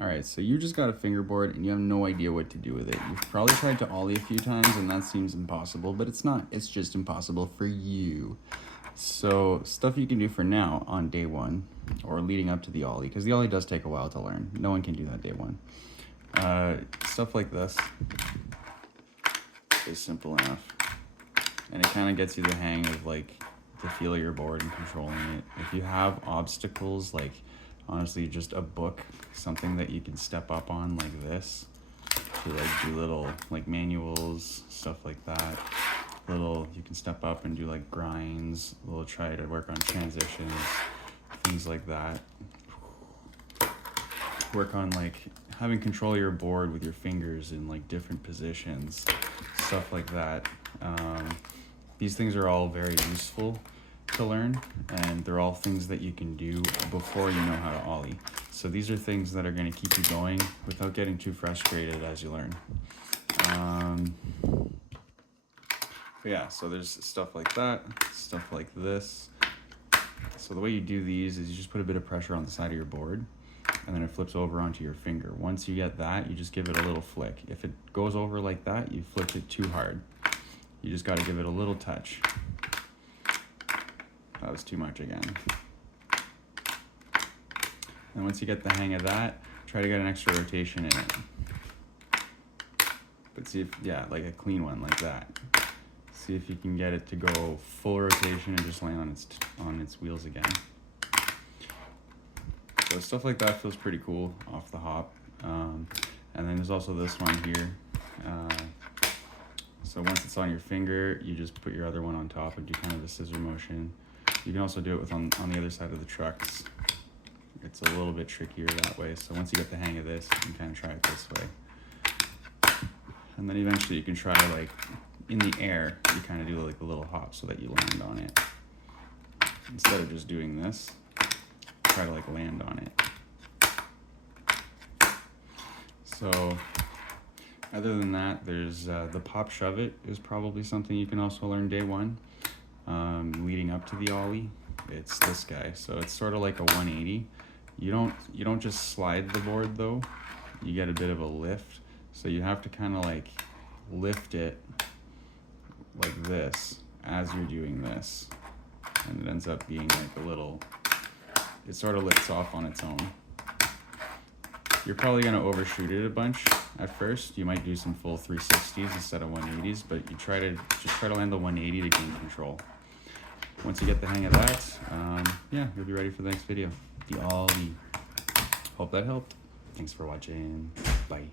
All right, so you just got a fingerboard and you have no idea what to do with it. You've probably tried to Ollie a few times and that seems impossible, but it's not. It's just impossible for you. So stuff you can do for now on day one or leading up to the Ollie, because the Ollie does take a while to learn. No one can do that day one. Stuff like this is simple enough. And it kind of gets you the hang of like the feel of your board and controlling it. If you have obstacles, like honestly just a book, something that you can step up on like this to like do little like manuals, stuff like that. You can step up and do like grinds, try to work on transitions, things like that. Work on like having control of your board with your fingers in like different positions, stuff like that. These things are all very useful to learn, and they're all things that you can do before you know how to Ollie. So these are things that are going to keep you going without getting too frustrated as you learn. But yeah, so there's stuff like that, stuff like this. So the way you do these is you just put a bit of pressure on the side of your board, and then it flips over onto your finger. Once you get that, you just give it a little flick. If it goes over like that, you flicked it too hard. You just got to give it a little touch. That was too much again. And once you get the hang of that, try to get an extra rotation in it. But see if, yeah, like a clean one like that. See if you can get it to go full rotation and just land on its wheels again. So stuff like that feels pretty cool off the hop. And then there's also this one here. So once it's on your finger, you just put your other one on top and do kind of a scissor motion. You can also do it with on the other side of the trucks. It's a little bit trickier that way. So once you get the hang of this, you can kind of try it this way. And then eventually you can try like in the air, you kind of do like a little hop so that you land on it. Instead of just doing this, try to like land on it. So other than that, there's the pop shove it is probably something you can also learn day one. Leading up to the Ollie, it's this guy. So it's sort of like a 180. You don't just slide the board though. You get a bit of a lift. So you have to kind of like lift it like this as you're doing this. And it ends up being like it sort of lifts off on its own. You're probably gonna overshoot it a bunch at first. You might do some full 360s instead of 180s, but you try to land the 180 to gain control. Once you get the hang of that, yeah, you'll be ready for the next video. The Ollie. Hope that helped. Thanks for watching. Bye.